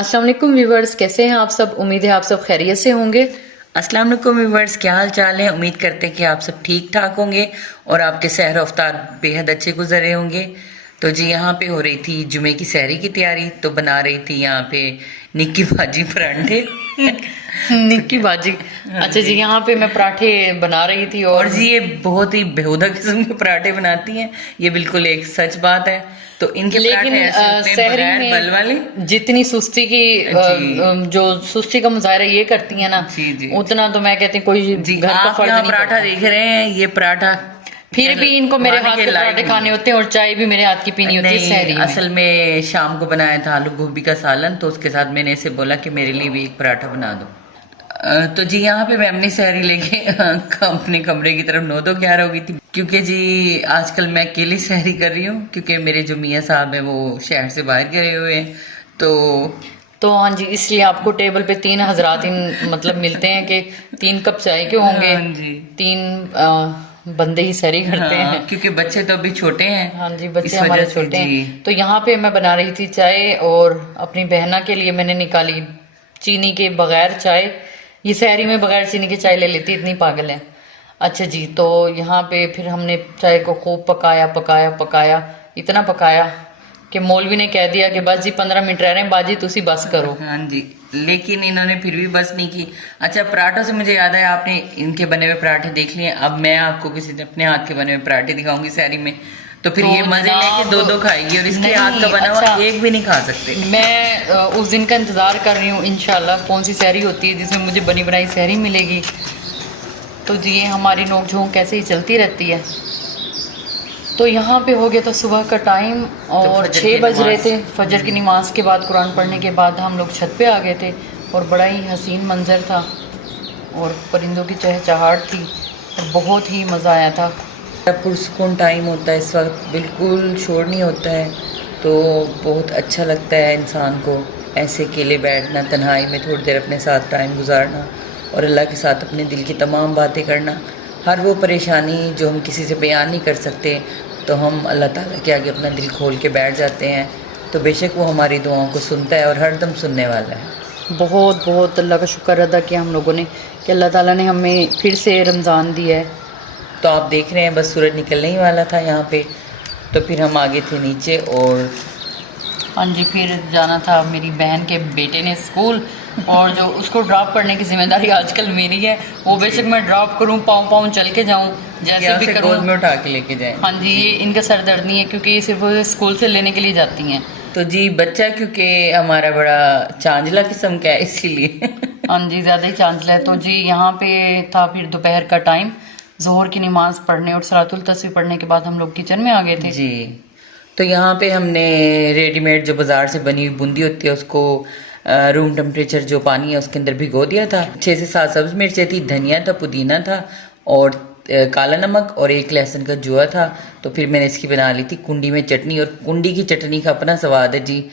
अस्सलाम वालेकुम व्यूवर्स, कैसे हैं आप सब। उम्मीद है आप सब खैरियत से होंगे। अस्सलाम वालेकुम व्यूवर्स, क्या हाल चाल है। उम्मीद करते हैं कि आप सब ठीक ठाक होंगे और आपके सहर अफ्तार बेहद अच्छे गुजर रहे होंगे। तो जी यहाँ पे हो रही थी जुमे की सहरी की तैयारी, तो बना रही थी यहाँ पे निक्की भाजी परांठे। निक्की भाजी। अच्छा जी, यहाँ पे मैं पराठे बना रही थी और और जी ये बहुत ही बेहुदा किस्म के पराठे बनाती हैं, ये बिल्कुल एक सच बात है। तो इनके पराठे लेकिन ऐसे होते हैं सहरी बगैर बल वाले। में जितनी सुस्ती की जी जो सुस्ती का मुजाहरा ये करती है ना, जी जी उतना तो मैं कहती हूँ कोई जी घर का आप फर्द यहाँ नहीं पराठा करता। देख रहे हैं, ये पराठा फिर भी इनको मेरे खाने हाथ के लायक पराठे नहीं खाने है। होते हैं और चाय भी मेरे हाथ की पीनी होती है नहीं, सहरी में। असल में शाम को बनाया था आलू गोभी का सालन, तो उसके साथ मैंने इसे बोला कि मेरे लिए भी एक पराठा बना दो। तो जी यहाँ पे मैं अपनी सहरी लेके अपने कमरे की तरफ नौ दो ग्यारह हो गई थी, क्योंकि जी आजकल मैं अकेली सहरी कर रही हूँ, क्योंकि मेरे जो मियाँ साहब हैं वो शहर से बाहर गए हुए हैं। तो हाँ जी, इसलिए आपको टेबल पे तीन हजरात मतलब मिलते हैं कि 3 कप चाय के होंगे। हाँ जी 3 बंदे ही सरी करते हाँ, हैं। क्योंकि बच्चे तो अभी छोटे हैं। हाँ जी, बच्चे इस वजह हमारे से छोटे जी हैं। तो यहाँ पे मैं बना रही थी चाय और अपनी बहना के लिए मैंने निकाली चीनी के बगैर चाय। ये सहरी में बगैर चीनी के चाय ले लेती, इतनी पागल है। अच्छा जी, तो यहाँ पे फिर हमने चाय को खूब पकाया पकाया पकाया, इतना पकाया कि मौलवी ने कह दिया कि बस जी 15 मिनट रह रहे हैं, बाजी तुसी बस करो। हाँ जी, लेकिन इन्होंने फिर भी बस नहीं की। अच्छा, पराठों से मुझे याद है, आपने इनके बने हुए पराठे देख लिए, अब मैं आपको किसी अपने हाथ के बने हुए पराठे दिखाऊंगी सहरी में। तो फिर तो ये मजे लेके दो दो खाएगी और इसके हाथ का बना हुआ अच्छा, एक भी नहीं खा सकते। मैं उस दिन का इंतज़ार कर रही हूँ इंशाल्लाह, कौन सी सहरी होती है जिसमें मुझे बनी बनाई सहरी मिलेगी। तो जी ये हमारी नोक झोंक कैसे ही चलती रहती है। तो यहाँ पे हो गया था सुबह का टाइम और फजर 6 की बज रहे नमाज। थे। फजर की नमाज के बाद, कुरान पढ़ने के बाद हम लोग छत पे आ गए थे और बड़ा ही हसीन मंजर था और परिंदों की चहचहाहट थी और बहुत ही मज़ा आया था। पुरसुकून टाइम होता है इस वक्त, बिल्कुल शोर नहीं होता है, तो बहुत अच्छा लगता है इंसान को ऐसे अकेले बैठना, तन्हाई में थोड़ी देर अपने साथ टाइम गुजारना और अल्लाह के साथ अपने दिल की तमाम बातें करना। हर वो परेशानी जो हम किसी से बयान नहीं कर सकते, तो हम अल्लाह ताला के आगे अपना दिल खोल के बैठ जाते हैं, तो बेशक वो हमारी दुआओं को सुनता है और हरदम सुनने वाला है। बहुत बहुत अल्लाह का शुक्र अदा किया हम लोगों ने कि अल्लाह ताला ने हमें फिर से रमज़ान दिया है। तो आप देख रहे हैं बस सूरज निकलने ही वाला था यहाँ पे, तो फिर हम आगे थे नीचे। और हाँ जी, फिर जाना था मेरी बहन के बेटे ने स्कूल, और जो उसको ड्रॉप करने की जिम्मेदारी आजकल मेरी है। वो बेशक मैं ड्रॉप करूँ, पाँव पाँव चल के जाऊँ, जैसे भी करूँ। गोद में उठा के लेके जाएं। हाँ जी, ये इनका सर दर्द नहीं है क्योंकि ये सिर्फ स्कूल से लेने के लिए जाती हैं। तो जी बच्चा क्योंकि हमारा बड़ा चांचला किस्म का है, इसीलिए हाँ जी, ज़्यादा ही चांचला है। तो जी यहाँ पे था फिर दोपहर का टाइम, जोहर की नमाज़ पढ़ने और सलातुल तस्बीह पढ़ने के बाद हम लोग किचन में आ गए थे। जी। तो यहाँ पे हमने रेडीमेड जो बाज़ार से बनी हुई बूंदी होती है उसको रूम टेम्परेचर जो पानी है उसके अंदर भिगो दिया था। 6 से 7 सब्ज़ मिर्चें थी, धनिया था, पुदीना था और काला नमक और 1 लहसुन का जुआ था। तो फिर मैंने इसकी बना ली थी कुंडी में चटनी, और कुंडी की चटनी का अपना स्वाद है जी,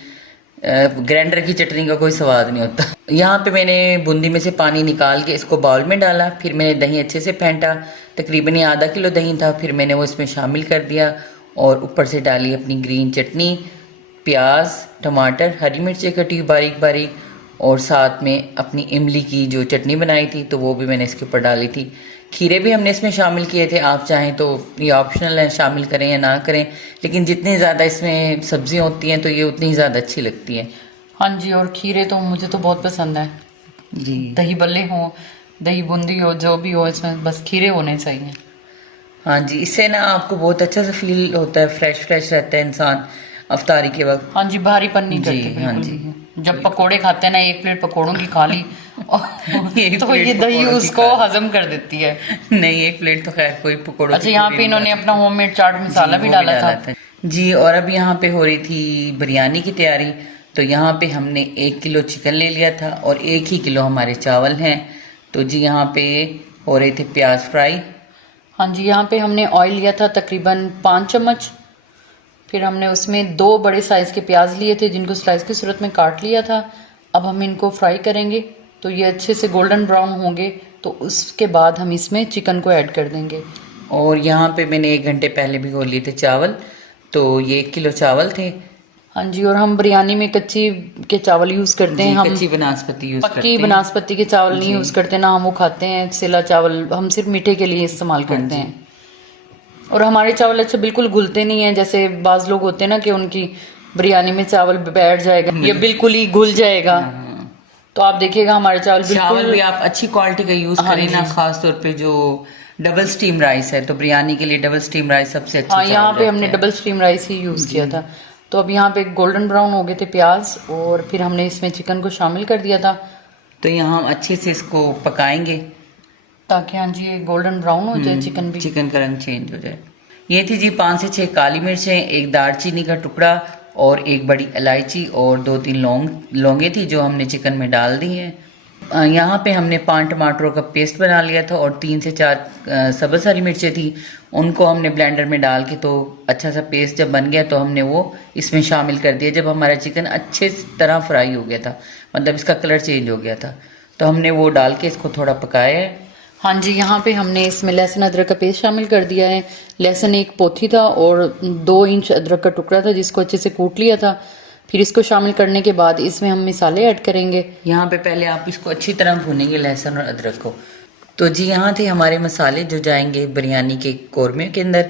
ग्राइंडर की चटनी का कोई स्वाद नहीं होता। यहाँ पे मैंने बूंदी में से पानी निकाल के इसको बाउल में डाला, फिर मैंने दही अच्छे से फेंटा, तकरीबन आधा किलो दही था, फिर मैंने वो इसमें शामिल कर दिया और ऊपर से डाली अपनी ग्रीन चटनी, प्याज, टमाटर, हरी मिर्चें कटी बारीक बारीक, और साथ में अपनी इमली की जो चटनी बनाई थी तो वो भी मैंने इसके ऊपर डाली थी। खीरे भी हमने इसमें शामिल किए थे, आप चाहें तो ये ऑप्शनल है, शामिल करें या ना करें, लेकिन जितनी ज़्यादा इसमें सब्जियां होती हैं तो ये उतनी ज़्यादा अच्छी लगती है। हाँ जी, और खीरे तो मुझे तो बहुत पसंद है जी दही बल्ले हो, दही बूंदी हो, जो भी हो, इसमें बस खीरे होने चाहिए। हाँ जी, इससे ना आपको बहुत अच्छा सा फील होता है, फ्रेश फ्रेश रहता है इंसान अफ्तारी के वक्त। हाँ जी, भारीपन नहीं जी करती हाँ बिल्कुल जी, भी। जब पकोड़े खाते हैं ना, 1 प्लेट पकोड़ों की खा ली एक तो प्लेट ये दही पकौड़ों की उसको खा ली। हजम कर देती है। नहीं, 1 प्लेट तो खैर कोई पकौड़ों अच्छा, की यहाँ पूरी पे नहीं इन्होंने खा अपना होममेड चाट सकती। मसाला जी भी वो डाला था। जी, और अब यहाँ पे हो रही थी बिरयानी की तैयारी। तो यहाँ पे हमने 1 किलो चिकन ले लिया था और 1 ही किलो हमारे चावल हैं। तो जी यहाँ पे हो रहे थे प्याज फ्राई। हाँ जी, यहाँ पे हमने ऑयल लिया था तकरीबन 5 चम्मच। फिर हमने उसमें 2 बड़े साइज़ के प्याज लिए थे जिनको स्लाइस की सूरत में काट लिया था। अब हम इनको फ्राई करेंगे, तो ये अच्छे से गोल्डन ब्राउन होंगे, तो उसके बाद हम इसमें चिकन को ऐड कर देंगे। और यहाँ पे मैंने 1 घंटे पहले भिगो लिए थे चावल, तो ये 1 किलो चावल थे। हाँ जी, और हम बिरयानी में कच्ची के चावल यूज करते हैं। हम कच्ची बनास्पति यूज करते पक्की हैं। बनास्पति के चावल नहीं जी। यूज करते, ना हम वो खाते हैं सिला चावल, हम सिर्फ मीठे के लिए इस्तेमाल हाँ करते जी। हैं। और हमारे चावल अच्छा बिल्कुल घुलते नहीं है, जैसे बाज लोग होते हैं ना कि उनकी बिरयानी में चावल बैठ जाएगा, ये बिल्कुल ही घुल जाएगा। हाँ। तो आप देखिएगा हमारे चावल चावल भी बिल्कुल। आप अच्छी क्वालिटी का यूज हाँ करें ना, जी। खास तौर पे जो डबल स्टीम राइस है, तो बिरयानी के लिए डबल स्टीम राइस सबसे अच्छा हाँ, यहाँ चावल पे रहता हमने है। डबल स्टीम राइस ही यूज जी। किया था। तो अब यहाँ पे गोल्डन ब्राउन हो गए थे प्याज, और फिर हमने इसमें चिकन को शामिल कर दिया था, तो यहाँ हम अच्छे से इसको पकाएंगे ताकि हाँ जी ये गोल्डन ब्राउन हो जाए चिकन भी। चिकन का रंग चेंज हो जाए। ये थी जी 5 से 6 काली मिर्चें, एक दालचीनी का टुकड़ा और एक बड़ी इलायची और 2-3 लौंगे थी जो हमने चिकन में डाल दी हैं। यहाँ पे हमने 5 टमाटरों का पेस्ट बना लिया था और 3 से 4 सब्ज़ हरी मिर्चें थी, उनको हमने ब्लेंडर में डाल के, तो अच्छा सा पेस्ट जब बन गया तो हमने वो इसमें शामिल कर दिया। जब हमारा चिकन अच्छे तरह फ्राई हो गया था, मतलब इसका कलर चेंज हो गया था, तो हमने वो डाल के इसको थोड़ा पकाया है। हाँ जी, यहाँ पे हमने इसमें लहसुन अदरक का पेस्ट शामिल कर दिया है। लहसुन एक पोथी था और 2 इंच अदरक का टुकड़ा था जिसको अच्छे से कूट लिया था। फिर इसको शामिल करने के बाद इसमें हम मसाले ऐड करेंगे। यहाँ पे पहले आप इसको अच्छी तरह भूनेंगे लहसुन और अदरक को। तो जी यहाँ थे हमारे मसाले जो जाएंगे बिरयानी के कौरमे के अंदर।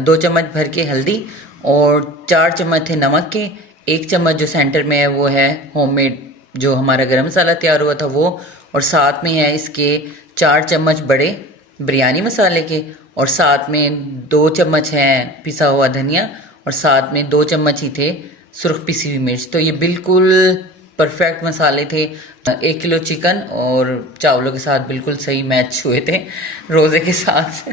2 चम्मच भर के हल्दी और 4 चम्मच थे नमक के, 1 चम्मच जो सेंटर में है वो है होममेड जो हमारा गरम मसाला तैयार हुआ था वो, और साथ में है इसके 4 चम्मच बड़े बिरयानी मसाले के, और साथ में 2 चम्मच हैं पिसा हुआ धनिया, और साथ में 2 चम्मच ही थे सुर्ख पिसी हुई मिर्च। तो ये बिल्कुल परफेक्ट मसाले थे। 1 किलो चिकन और चावलों के साथ बिल्कुल सही मैच हुए थे रोज़े के साथ।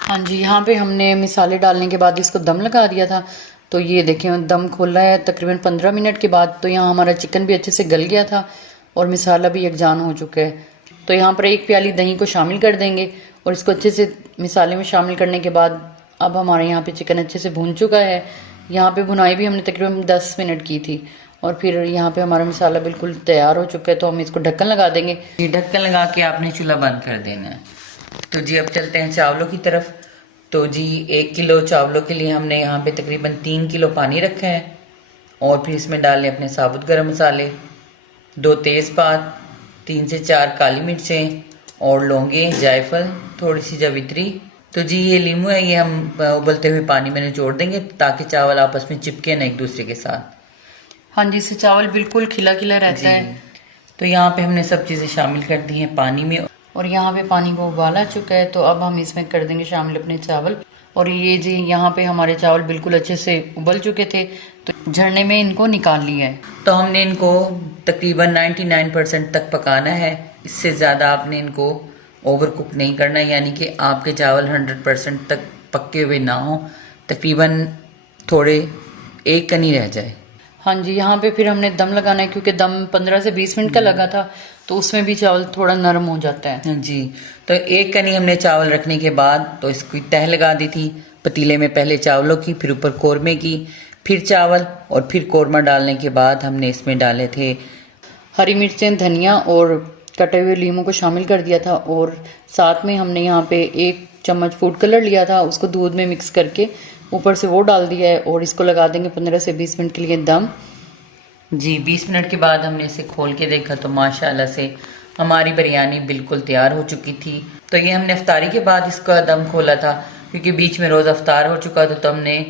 हाँ जी, यहाँ पे हमने मसाले डालने के बाद इसको दम लगा दिया था। तो ये देखें दम खोला है तकरीबन 15 मिनट के बाद। तो यहाँ हमारा चिकन भी अच्छे से गल गया था और मसाला भी यकजान हो चुका है। तो यहाँ पर 1 प्याली दही को शामिल कर देंगे और इसको अच्छे से मसाले में शामिल करने के बाद अब हमारे यहाँ पे चिकन अच्छे से भून चुका है। यहाँ पे भुनाई भी हमने तकरीबन 10 मिनट की थी और फिर यहाँ पे हमारा मसाला बिल्कुल तैयार हो चुका है। तो हम इसको ढक्कन लगा देंगे। ये ढक्कन लगा के आपने चूल्हा बंद कर देना है। तो जी अब चलते हैं चावलों की तरफ। तो जी 1 किलो चावलों के लिए हमने यहाँ पे तकरीबन 3 किलो पानी रखा है, और फिर इसमें डालें अपने साबुत गरम मसाले, 2 तेज़पात, 3 से 4 काली मिर्चें और लौंगे, जायफल, थोड़ी सी जावित्री। तो जी ये लीमू है, ये हम उबलते हुए पानी में निचोड़ देंगे ताकि चावल आपस में चिपके ना एक दूसरे के साथ। हाँ जी, इससे चावल बिल्कुल खिला खिला रहता है। तो यहाँ पे हमने सब चीज़ें शामिल कर दी हैं पानी में, और यहाँ पे पानी को उबाला चुका है। तो अब हम इसमें कर देंगे शामिल अपने चावल। और ये जी यहाँ पे हमारे चावल बिल्कुल अच्छे से उबल चुके थे, तो झरने में इनको निकाल लिया है। तो हमने इनको तकरीबन 99% तक पकाना है। इससे ज़्यादा आपने इनको ओवर कुक नहीं करना, यानी कि आपके चावल 100% तक पक्के हुए ना हो, तकरीबन थोड़े एक कनी रह जाए। हाँ जी, यहाँ पे फिर हमने दम लगाना है क्योंकि दम 15 से 20 मिनट का लगा था, तो उसमें भी चावल थोड़ा नरम हो जाता है। हाँ जी, तो एक कनी हमने चावल रखने के बाद तो इसकी तह लगा दी थी पतीले में, पहले चावलों की, फिर ऊपर कौरमे की, फिर चावल, और फिर कौरमा डालने के बाद हमने इसमें डाले थे हरी मिर्चें, धनिया और कटे हुए लीमू को शामिल कर दिया था। और साथ में हमने यहाँ पे 1 चम्मच फूड कलर लिया था, उसको दूध में मिक्स करके ऊपर से वो डाल दिया है, और इसको लगा देंगे 15 से 20 मिनट के लिए दम। जी 20 मिनट के बाद हमने इसे खोल के देखा तो माशाल्लाह से हमारी बिरयानी बिल्कुल तैयार हो चुकी थी। तो ये हमने अफ्तारी के बाद इसका दम खोला था, क्योंकि बीच में रोज़ अफ्तार हो चुका था, तो हमने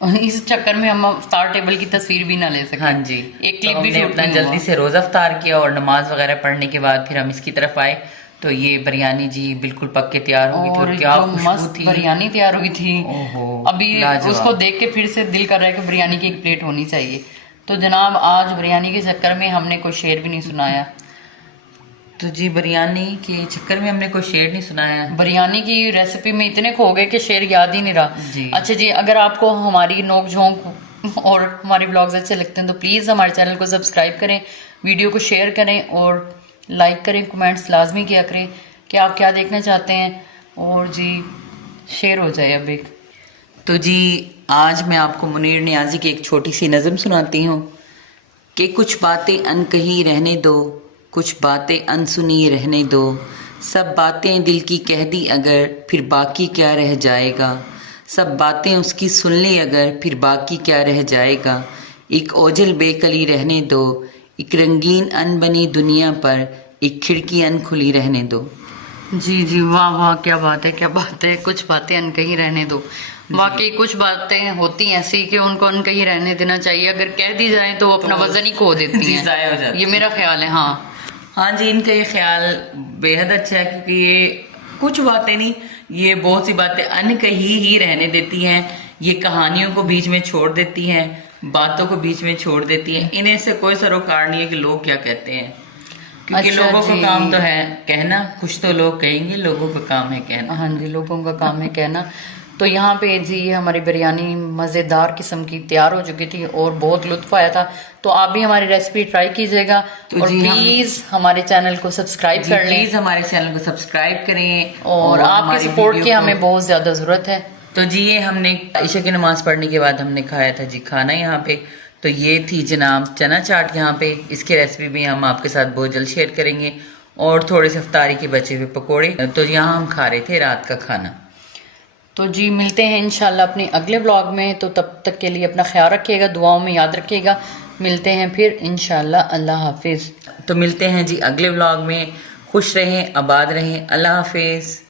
इस चक्कर में हम अफ्तार टेबल की तस्वीर भी ना ले सके। हाँ जी, एक क्लिप तो भी हमने शूट अपना नहीं जल्दी हुआ। से रोज़ा अफ्तार किया और नमाज वगैरह पढ़ने के बाद फिर हम इसकी तरफ आए। तो ये बिरयानी जी बिल्कुल पक के तैयार हो गई थी, और और क्या जो खुशबू मस्त थी। बिरयानी तैयार हुई थी। ओहो, अभी लाजवाब। उसको देख के फिर से दिल कर रहा है कि बिरयानी की एक प्लेट होनी चाहिए। तो जनाब आज बिरयानी के चक्कर में हमने कोई शेर भी नहीं सुनाया। तो जी बिरयानी के चक्कर में हमने कोई शेर नहीं सुनाया। बिरयानी की रेसिपी में इतने खो गए कि शेर याद ही नहीं रहा। जी। अच्छा जी, अगर आपको हमारी नोक झोंक और हमारे ब्लॉग्स अच्छे लगते हैं तो प्लीज़ हमारे चैनल को सब्सक्राइब करें, वीडियो को शेयर करें और लाइक करें, कमेंट्स लाजमी किया करें कि आप क्या देखना चाहते हैं। और जी शेयर हो जाए अब एक। तो जी आज मैं आपको मुनीर नियाज़ी की एक छोटी सी नज़म सुनाती हूँ कि कुछ बातें अनकही रहने दो, कुछ बातें अनसुनी रहने दो, सब बातें दिल की कह दी अगर फिर बाकी क्या रह जाएगा, सब बातें उसकी सुन ली अगर फिर बाकी क्या रह जाएगा, एक ओझल बेकली रहने दो, एक रंगीन अनबनी दुनिया पर एक खिड़की अनखुली रहने दो। जी जी, वाह वाह, क्या बात है, क्या बात है। कुछ बातें अनकही रहने दो। वाकई कुछ बातें होती हैं ऐसी कि उनको अनकही रहने देना चाहिए, अगर कह दी जाए तो अपना वजन ही खो देती जी, हैं। ज़ाया हो जाती ये है। मेरा ख्याल है। हाँ हाँ जी, इनका ये ख्याल बेहद अच्छा है, क्योंकि ये कुछ बातें नहीं, ये बहुत सी बातें अनकही ही रहने देती हैं। ये कहानियों को बीच में छोड़ देती हैं, बातों को बीच में छोड़ देती हैं। इन्हें से कोई सरोकार नहीं है कि लोग क्या कहते हैं, क्योंकि अच्छा लोगों जी। का काम तो है कहना, कुछ तो लोग कहेंगे, लोगों का काम है कहना। हाँ जी, लोगों का काम है कहना। तो यहाँ पे जी ये हमारी बिरयानी मज़ेदार किस्म की तैयार हो चुकी थी और बहुत लुत्फ आया था। तो आप भी हमारी रेसिपी ट्राई कीजिएगा तो और जी प्लीज़ हमारे चैनल को सब्सक्राइब कर लें। प्लीज हमारे चैनल को सब्सक्राइब करें और आपकी हमारी सपोर्ट की वीडियो को। हमें बहुत ज़्यादा ज़रूरत है। तो जी ये हमने ईशा की नमाज पढ़ने के बाद हमने खाया था जी खाना यहाँ पे। तो ये थी जनाब चना चाट यहाँ पे। इसकी रेसिपी भी हम आपके साथ बहुत जल्द शेयर करेंगे, और थोड़े से इफ्तारी के बचे हुए पकोड़े। तो यहाँ हम खा रहे थे रात का खाना। तो जी मिलते हैं इंशाल्लाह अपने अगले व्लॉग में। तो तब तक के लिए अपना ख्याल रखिएगा, दुआओं में याद रखिएगा। मिलते हैं फिर इंशाल्लाह। अल्लाह हाफिज़। तो मिलते हैं जी अगले व्लॉग में। खुश रहें, आबाद रहें। अल्लाह हाफिज़।